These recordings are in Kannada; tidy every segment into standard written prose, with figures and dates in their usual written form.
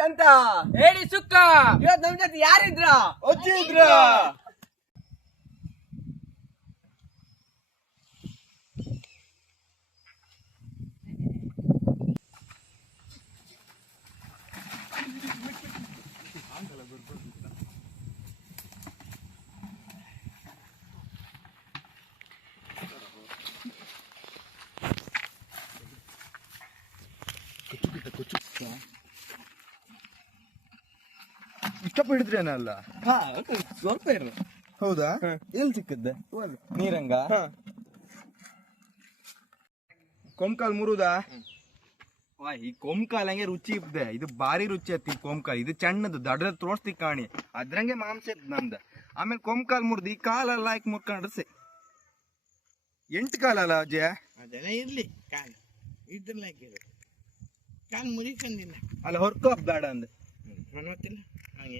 ಇವತ್ತಂತ ಹೇಳಿ ಸುಕ್ಕ. ಇವತ್ ನಮ್ ಜೊತೆ ಯಾರಿದ್ರ? ಅಜ್ಜಿ ಇದ್ರ. ಇಷ್ಟಪ್ಪ ಹಿಡಿದ್ರೇನಲ್ಲ? ಸ್ವಲ್ಪ ಇರು. ಹೌದಾ? ಎಲ್ಲಿ ಸಿಕ್ಕದ್ದೆ? ನೀರಂಗ ಕೊಂಕಾಲ್ ಮುರುದಾ? ಈ ಕೊಂಕಾಲ್ ಹಂಗೆ ರುಚಿ ಇದ್ದೆ. ಇದು ಬಾರಿ ರುಚಿ ಆಯ್ತು ಈ ಕೊಂಕಾಲ್. ಇದು ಚೆನ್ನದು ದಡ್ರ ತೋರ್ಸ್ತಿ ಕಾಣಿ ಅದ್ರಂಗೆ ಮಾಂಸ ಇದ್ ನಮ್ದ. ಆಮೇಲೆ ಕೊಂಕಾಲ್ ಮುರ್ದು ಈ ಕಾಲೆಲ್ಲ ಹಾಕಿ ಮುರ್ಕೊಂಡ್ರೆ ಸೆ 8 ಕಾಲಲ್ಲ ಅಜ್ಜ? ಅದೆಲ್ಲ ಇರ್ಲಿ, ಕಾಲು ಇದ್ರಲ್ಲ ಕಾಲು ಮುರಿಕಂದಿಲ್ಲ. ಅಲ್ಲ ಹೊರ್ಕೋ ಬೇಡ ಅಂದ ಗೊತ್ತಿಲ್ಲ ಹಾಗೆ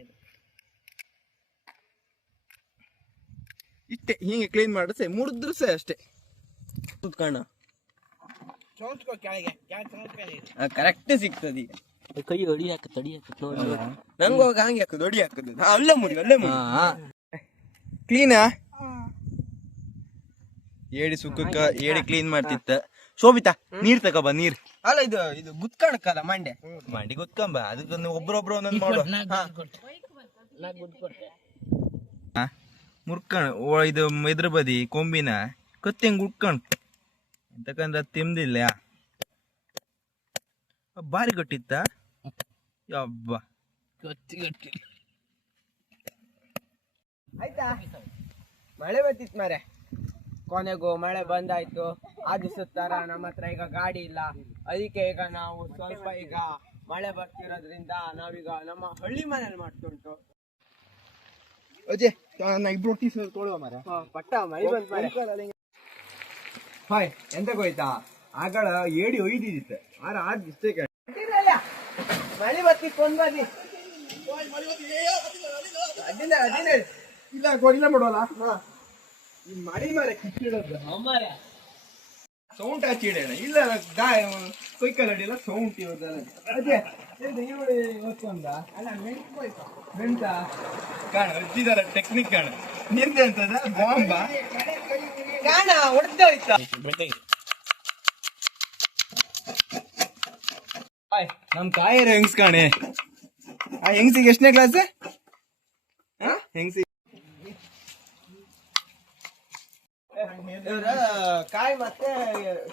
ಇಷ್ಟೇ. ಹಿಂಗೆ ಕ್ಲೀನ್ ಮಾಡಿದ್ರೆ ಮುರಿದ್ರು ಸೆ ಅಷ್ಟೇ. ಕಣ ಚೌತ್ಕೋ ಕೆಳಗೆ ಕರೆಕ್ಟ್ ಸಿಗ್ತದೆ. ಕೈ ಹೊಡಿ ತಡಿ ನಂಗೆ ಹೋಗ ಹಂಗೆ ಹಾಕುದು, ಹೊಡಿ ಹಾಕುದು. ಅಲ್ಲೇ ಮುರಿ ಕ್ಲೀನಾ? ಏಡಿ ಸುಕ್ಕಕ್ಕ ಏಡಿ ಕ್ಲೀನ್ ಮಾಡ್ತಿತ್ತ. ಶೋಭಿತಾ ನೀರ್ ತಗೋಬ, ನೀರ್. ಅಲ್ಲ ಇದು ಗುತ್ಕಣಕ್ಕಲ್ಲ ಮಂಡೆ ಮಂಡಿ ಗೊತ್ಕೊಂಬ. ಅದಕ್ಕೊಂದು ಒಬ್ರೊಬ್ರು ಒಂದೊಂದು ಮಾಡು. ಮುರ್ಕಣ್ ಇದು ಇದ್ರ ಬದಿ ಕೊಂಬಿನ ಕತ್ತಂಗ್ ಉಟ್ಕಣ್ ಅಂತಕಂದ್ರೆ ತಿಮ್ದಿಲ್ಲ. ಬಾರಿ ಗಟ್ಟಿತ್ತ ಯಬ್ಬ. ಆಯ್ತಾ? ಮಳೆ ಬರ್ತಿತ್ ಮಾರೆ. ಕೊನೆಗೂ ಮಳೆ ಬಂದಾಯ್ತು. ಅದು ಸುತ್ತಾರ ನಮ್ಮ ಹತ್ರ ಈಗ ಗಾಡಿ ಇಲ್ಲ. ಅದಕ್ಕೆ ಈಗ ನಾವು ಸ್ವಲ್ಪ ಈಗ ಮಳೆ ಬರ್ತಿರೋದ್ರಿಂದ ನಾವೀಗ ನಮ್ಮ ಹಳ್ಳಿ ಮನೇಲಿ ಮಾಡ್ತುಂಟು. ಅಜಯ್ ಇಬ್ರು ಒಟ್ಟಿ ತೊಳುವ ಮರ ಪಟ್ಟ ಮಳೆ ಬಂತ ಮಾರೆ. ಹಾಯ್ ಎಂತ ಗೊಯ್ತಾ, ಆಗಳ ಏಡಿ ಒಯ್ದಿತ್ತು. ಆರ ಆದ್ ಇಷ್ಟೇ ಮಳೆ ಬರ್ತಿತ್ತು. ಒಂದ್ ಬದಿ ಇಲ್ಲ ಕೊಡಿಲ್ಲ ಮಾಡುವಲ್ಲ. ಈ ಮಳಿ ಮಾರೆ ಕಿಚ್ಚಿಡೋದು ಸೌಂಡ್ ಹಚ್ಚಿಡೋಣ. ಇಲ್ಲ ಗಾಯ ಕೊಯ್ಕಲ್ ಅಡಿಲ್ಲ ಸೌಂಡ್ ಇರೋದಲ್ಲ. ಅದೇ ಈರುಳ್ಳಿ ಹೊತ್ಕೊಂಡ ಅಲ್ಲ ಮೆಣಸ ಕಾಣ ಹಚ್ಚಿದಾರ ಟೆಕ್ನಿಕ್ ಕಾಣ. ನಿಂದೆ ಅಂತದ ಬಾಂಬ ಕಾಣ ಹೊಡೆದೋಯ್ತಾ. ನಮ್ ಕಾಯರ ಹೆಂಗ್ಸ್ ಕಾಣೆ. ಆ ಹೆಂಗ್ಸಿಗೆ ಎಷ್ಟನೇ ಕ್ಲಾಸ್? ಹೆಂಗ್ಸಿ ಕಾಯಿ ಮತ್ತೆ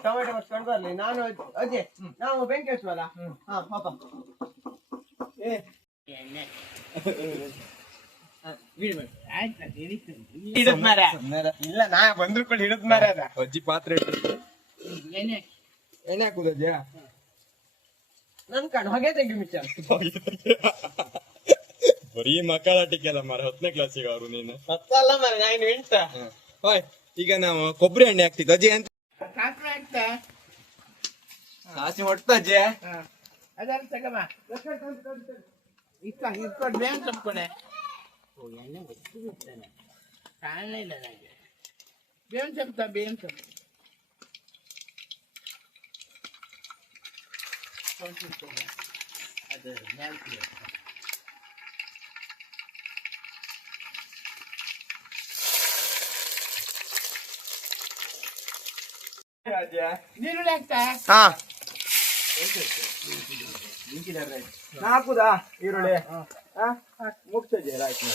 ಟೊಮೆಟೊ ಬರ್ಸ್ಕೊಂಡು ಬರ್ಲಿ. ನಾನು ಅಜ್ಜೆ ನಾವು ಬೆಂಕಿ ಹಚ್ಚುವಲ್ಲ. ಹಾ ಪಾಪ ಇಲ್ಲ ನಾ ಬಂದ್ರು ಕೂಡ ಹಿಡಿದ್ ಮಾರ. ಅದ ಅಜ್ಜಿ ಪಾತ್ರೆ ಎಣ್ಣೆ ಹಾಕುದ ಅಜ್ಜ? ನನ್ ಕಣ್ ಹೊಗೆ ತೆಗಿ ಮಿಚ್ಚ. ಬರೀ ಮಕ್ಕಳಾಟಿಕೆಲ್ಲ ಮಾರ 10ನೇ ಕ್ಲಾಸಿಗೆ ಅವರು. ನೀನು ಮತ್ತಲ್ಲ ಮರ ನಾನು ಎಂಟ. ಹೋಯ್ ಈಗ ನಾವು ಕೊಬ್ಬರಿ ಎಣ್ಣೆ ಹಾಕ್ತಿದ್ವಿ ಅಜ್ಜಿ. ಅಂತ ಸಾಸಿ ಹೊಡ್ತ ಅಜ್ಜಿ. ಅದೆಲ್ಲ ತಗಬ ಇಟ್ಕೊಂಡು ಬೇನ್ ತಪ್ಕೊಡೆ. ಎಣ್ಣೆ ಗೊತ್ತಿರ್ತಾನೆ ಕಾಣಲೇ ಇಲ್ಲ ನನಗೆ. ಬೇನ್ ಸೊಪ್ಪ ಬೇನ್ ಸೊಪ್ಪು ಅದು ನೆನಪು. ನೀರುಳ್ಳಿ ಹಾಕ್ತಾ? ಹಾ ಹಾಕುದಾ ಈರುಳ್ಳಿ? ಮುಗ್ತದೆ ಆಯ್ತು.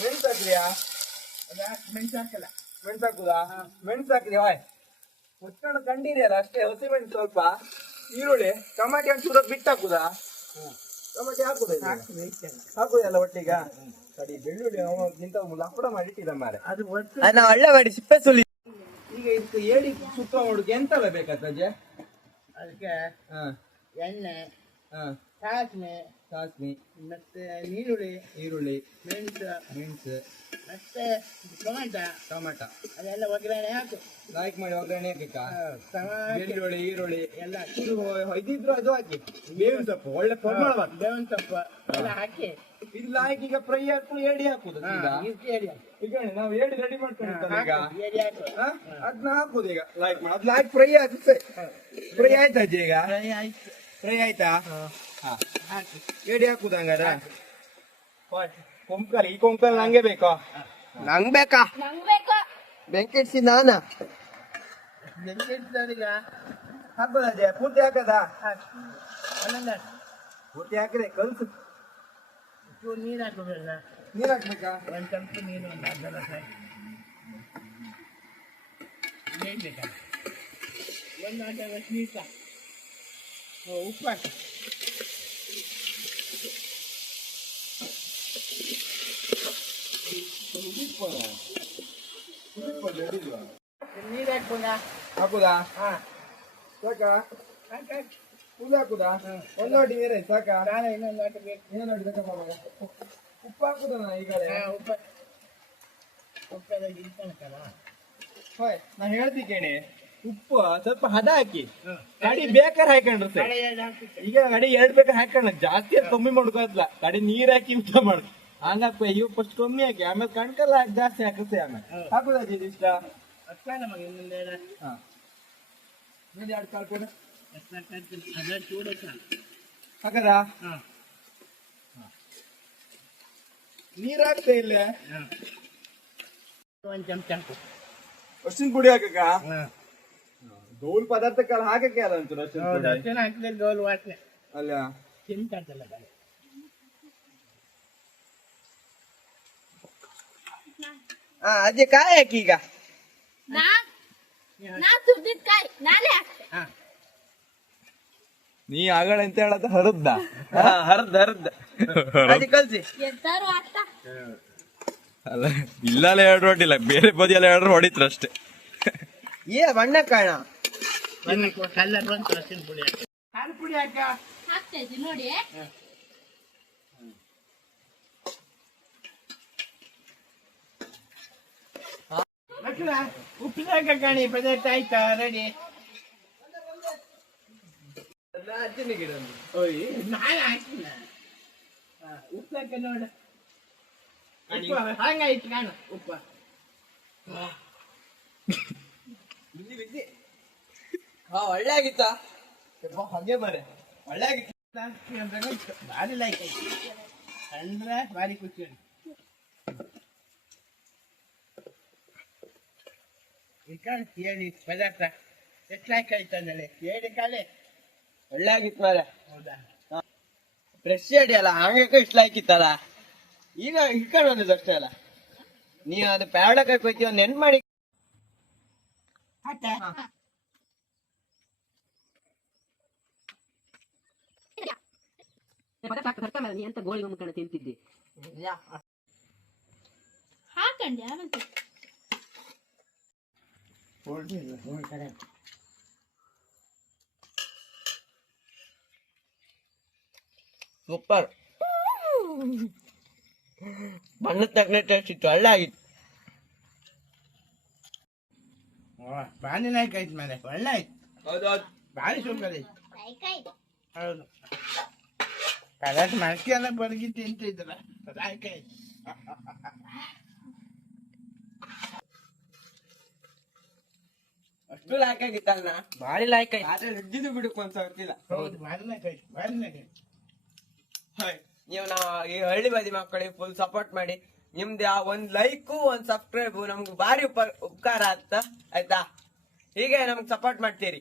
ಮೆಣಸು ಹಾಕ್ರಿಯಾ? ಮೆಣಸು ಹಾಕಲ್ಲ. ಮೆಣಸು ಹಾಕುದಾ? ಮೆಣಸು ಹಾಕ್ರಿ. ಹಾಯ್ ಮುಚ್ಕೊಂಡು ಕಂಡಿದೆಯಲ್ಲ ಅಷ್ಟೇ. ಹಸಿ ಮೆಣಸು ಸ್ವಲ್ಪ, ಈರುಳ್ಳಿ, ಟೊಮಾಟೆ ಹಣ್ಣು ಸುಡೋದು ಬಿಟ್ಟು ಹಾಕುದಾ? ಟೊಮಾಟೆ ಹಾಕುದ? ಹಾಕುದಲ್ಲ ಒಟ್ಟಿಗ? ಸರಿ ಬೆಳ್ಳುಳ್ಳಿ ಇಂತ ಲಪಡ ಮಾಡಿ ಇಟ್ಟಿದ ಮಾರೆ. ಅದು ನಾವು ಒಳ್ಳೆ ಮಾಡಿ ಸಿಪ್ಪೆ ಸುಲಿ. ಈಗ ಇದಕ್ಕೆ ಏಡಿ ಸುತ್ತ ಮಾಡೋಕೆ ಎಂತೆಲ್ಲ ಬೇಕಾಗ್ತದೆ? ಅದಕ್ಕೆ ಎಣ್ಣೆ, ಸಾಸಿವೆ, ಮತ್ತೆ ಈರುಳ್ಳಿ, ಮೆಣಸು ಮತ್ತೆ ಟೊಮಾಟ ಅದೆಲ್ಲ ಒಗ್ಗರಣೆ ಹಾಕು. ಲೈಕ್ ಮಾಡಿ ಒಗ್ಗರಣೆ ಹಾಕಕ್ಕ. ಬೆಳ್ಳುಳ್ಳಿ ಈರುಳ್ಳಿ ಎಲ್ಲ ಇದಿದ್ರು ಅದು ಹಾಕಿ. ಬೇವಿನ ಸೊಪ್ಪು ಒಳ್ಳೆ ಪರಿಮಳ. ಬೇವಿನ ಸೊಪ್ಪು ಎಲ್ಲ ಹಾಕಿ ಇದು ಲಾಯ್ಕ್ ಈಗ ಫ್ರೈ ಹಾಕು ಏಡಿ ಹಾಕುದು. ಈಗ ನಾವು ಏಡಿ ರೆಡಿ ಮಾಡ್ಕೊಂಡು ಈಗ ಅದನ್ನ ಹಾಕುದು. ಈಗ ಲೈಕ್ ಮಾಡಿ ಅದ್ ಲೈಕ್ ಫ್ರೈ ಆಗುತ್ತೆ. ಫ್ರೈ ಆಯ್ತಾ ಅಜ್ಜಿ? ಈಗ ಆಯ್ತು. ಫ್ರೈ ಆಯ್ತಾ? ಹಾಕಿ ಏಡಿ ಹಾಕುದ ಹಂಗಾರ ಕೊಂಕಾಲ್ ಈ ಕೊಂಕಾಲ್ ನಂಗೆ ಬೇಕಾ ನಂಗ್ ಬೇಕಾ ಬೆಂಕಿ ಇಡ್ಸಿ ನಾನ ಬೆಂಕಿಡ್ದವ್ರೀಗ ಹಾಕೋದ ಅಜಯ್ ಪೂರ್ತಿ ಹಾಕದ ಒಂದೊಂದು ಪೂರ್ತಿ ಹಾಕಿದೆ ಕಲ್ಸು ಚೂರು ನೀರು ಹಾಕೋಬೇಡ ನೀರ್ ಹಾಕ್ಬೇಕಾ ಒಂದು ಸ್ವಲ್ಪ ನೀರು ಒಂದು ಅರ್ಧ ರಸ ಬೇಯ್ಬೇಕಾ ಒಂದು ಅರ್ಧ ರಸ ನೀರು ಸಾಕು ಉಪ್ಪು ಹಾಕಿ ನೀರು ಹಾಕ್ಬೋದಾ ಹಾಕುದಾ ಹಾ ಸಾಕಾ ಹಾಕಿ ಫುಲ್ ಹಾಕುದಾ ಒಂದ್ ಲೋಟಿ ನೀರೇ ಸಾಕಾ ನಾನು ಇನ್ನೊಂದು ವಾಟ ಬೇಕು ಇನ್ನೊಂದ್ ಲೋಟಿ ಸಾಕಪ್ಪ ಮಗ ಉಪ್ಪು ಹಾಕುದನ ಈಗಲೇ ಉಪ್ಪು ಉಪ್ಪೆಲ್ಲ ಇರ್ತನಕಲ್ಲ ಹೋಯ್ ನಾ ಹೇಳ್ತಿ ಕೇಳಿ ಉಪ್ಪು ಸ್ವಲ್ಪ ಹದ ಹಾಕಿ ಗಾಡಿ ಬೇಕಾದ್ರೆ ಹಾಕೊಂಡ್ರೆ ಸರ್ ಕಡೆ ಎರಡು ಹಾಕಿ ಈಗ ಗಾಡಿ ಎರಡ್ ಬೇಕಾದ್ರೆ ಹಾಕೋಣ ಜಾಸ್ತಿ ಅದು ಕಮ್ಮಿ ಮಾಡ್ಕೋದ್ಲ ಗಾಡಿ ನೀರ್ ಹಾಕಿ ಊಟ ಮಾಡು ಹಂಗಪ್ಪ ಇವ್ ಫಸ್ಟ್ ಕಮ್ಮಿ ಹಾಕಿ ಆಮೇಲೆ ಕಣ್ಕಲ್ಲ ಹಾಕಿ ಜಾಸ್ತಿ ಹಾಕುತ್ತೆ ಆಮೇಲೆ ಹಾಕುದ ಇಷ್ಟ ಅಷ್ಟ ನಮಗೆ ಇನ್ನೊಂದು ಎರಡು ಹಾ ಇನ್ನೊಂದು ಎರಡು ಕಾಲು ಕೊಡು ಅಷ್ಟ ಕಟ್ಟಿ ಅದ್ರ ಚೂಡೆ ಸಾಕು ಹಾಕದ ಹಾಂ ನೀರ್ ಹಾಕ್ತಾ ಇಲ್ಲ ಹಾಂ ಒಂದು ಚಮಚ ಹಾಕು ಅರ್ಶಿನ ಪುಡಿ ಹಾಕಕ್ಕ ಹಾಂ ಧೂಲ್ ಪದಾರ್ಥಕ್ಕೆಲ್ಲ ಹಾಕಕ್ಕೆ ಅಲ್ಲ ಒಂಚೂರು ಅರ್ಶಿನ ಹೌದು ಪುಡಿ ಅಷ್ಟೇನ ಹಾಕಿದ್ರೆ ಗೋಲ್ ವಾಸನೆ ಅಲ್ಲ ತಿಂತಲ್ಲ ಗಾಳಿ ಅದೇ ಕಾಯಿ ಹಾಕಿ ಈಗ ನಾ ತುರ್ದಿದ್ ಕಾಯಿ ನಾನೇ ಹಾಕ್ತೆ ಹಾಂ ನೀ ಆಗಳ ಅಂತ ಹೇಳತ್ತ ಹರದ್ದ ಹರ್ದ್ ಅದೇ ಕಲ್ಸಿ ಎಂತಾರು ಆಗ್ತಾ ಅಲ್ಲ ಇಲ್ಲಲ್ಲ ಎರಡು ಹೊಡಿಲ್ಲ ಬೇರೆ ಬದಿಯಲ್ಲ ಎರಡು ಹೊಡಿತ್ರ ಅಷ್ಟೇ ಏ ಬಣ್ಣ ಕಾಣ ಕಲ್ಲರ್ ಬಂತು ಅರ್ಶಿನ ಪುಡಿ ಹಾಕಿ ಖಾರ ಪುಡಿ ಹಾಕ ಹಾಕ್ತಾ ಇದ್ದೀನಿ ನೋಡಿ ಮಕ್ಕಳ ಉಪ್ಪಿನಾಗ ಕಾಣಿ ಪದಾರ್ಥ ಆಯ್ತಾ ರೆಡಿ ನಾನು ಹಾಕಿನ ಉಪ್ಪಾಕ ನೋಡ ಹಂಗಾಯ್ತು ಕಾಣ ಉಪ್ಪ ಹಾ ಒಳ್ಳೆ ಆಗಿತ್ತಾ ಹಾಗೆ ಮಾರೆ ಒಳ್ಳೆ ಆಗಿತ್ತು ಭಾರಿ ಲೈಕ್ ಆಯ್ತು ಅಂದ್ರೆ ಭಾರಿ ಖುಷಿ ಆಯ್ತು ಈ ಕಾಣ ಹೇಳಿ ಪದಾರ್ಥ ಎಷ್ಟು ಲೈಕ್ ಆಯ್ತು ಅಂದಳೆ ಹೇಳಿ ಕಾಳೆ ಒಳ್ಳೆ ಆಗಿತ್ತು ಮಾರೆ ಹೌದಾ ಫ್ರೆಶ್ ಅಡಿ ಅಲ್ಲ ಹಂಗೆ ಇಷ್ಟ ಹಾಕಿತ್ತಲ್ಲ ಈಗ ಹಿಡ್ಕೊಂಡು ಬಂದದ್ದು ಅಷ್ಟೇ ಅಲ್ಲ ನೀವು ಅದು ಪ್ಯಾಡಕಾಯಿ ಕೊಯ್ತೀವಿ ನೆನ್ ಮಾಡಿ ಹಾಕ ನೀ ಅಂತ ಗೋಳಿ ಮುಖಂಡ ತಿಂತಿದ್ದಿ ಹಾಕಂಡ್ಯಾ ಮತ್ತೆ ಸೂಪರ್ ಬಣ್ಣದ ತಕ್ಕನೆ ಟೇಸ್ಟ್ ಇತ್ತು ಒಳ್ಳೆ ಆಗಿತ್ತು ಭಾರಿ ಲೈಕ್ ಆಯ್ತು ಮೇಲೆ ಒಳ್ಳೆ ಆಯ್ತು ಹೌದೌದು ಭಾರಿ ಸೂಪರ್ ಆಯ್ತು ಕಾಯಿ ಹೌದು ಪದಾರ್ಥ ಮಳಕೆ ಎಲ್ಲ ಬರಗಿ ತಿಂತಿದ್ದಲ್ಲ ಲೈಕ್ ಆಯ್ತು ಅಷ್ಟು ಲಾಯ್ಕ್ ಆಗಿತ್ತಲ್ಲ ಭಾರಿ ಲಾಯ್ಕ್ ಆಯ್ತು ಆದ್ರೆ ಹಿಡ್ದಿದ್ದು ಬಿಡಕ್ ಮನ್ಸಾಗ್ತಿಲ್ಲ ಹೌದು ಭಾರಿ ಲೈಕ್ ಆಯ್ತು ಭಾರಿ ಲೈಕ್ ಆಯ್ತು ನೀವು ನಾವು ಈ ಹಳ್ಳಿ ಬದಿ ಮಕ್ಕಳಿಗೆ ಫುಲ್ ಸಪೋರ್ಟ್ ಮಾಡಿ ನಿಮ್ದು ಆ ಒಂದ್ ಲೈಕು ಒಂದ್ ಸಬ್ಸ್ಕ್ರೈಬ್ ನಮ್ಗೆ ಭಾರಿ ಉಪಕಾರ ಆಯ್ತಾ ಹೀಗೆ ನಮ್ಗೆ ಸಪೋರ್ಟ್ ಮಾಡ್ತೀರಿ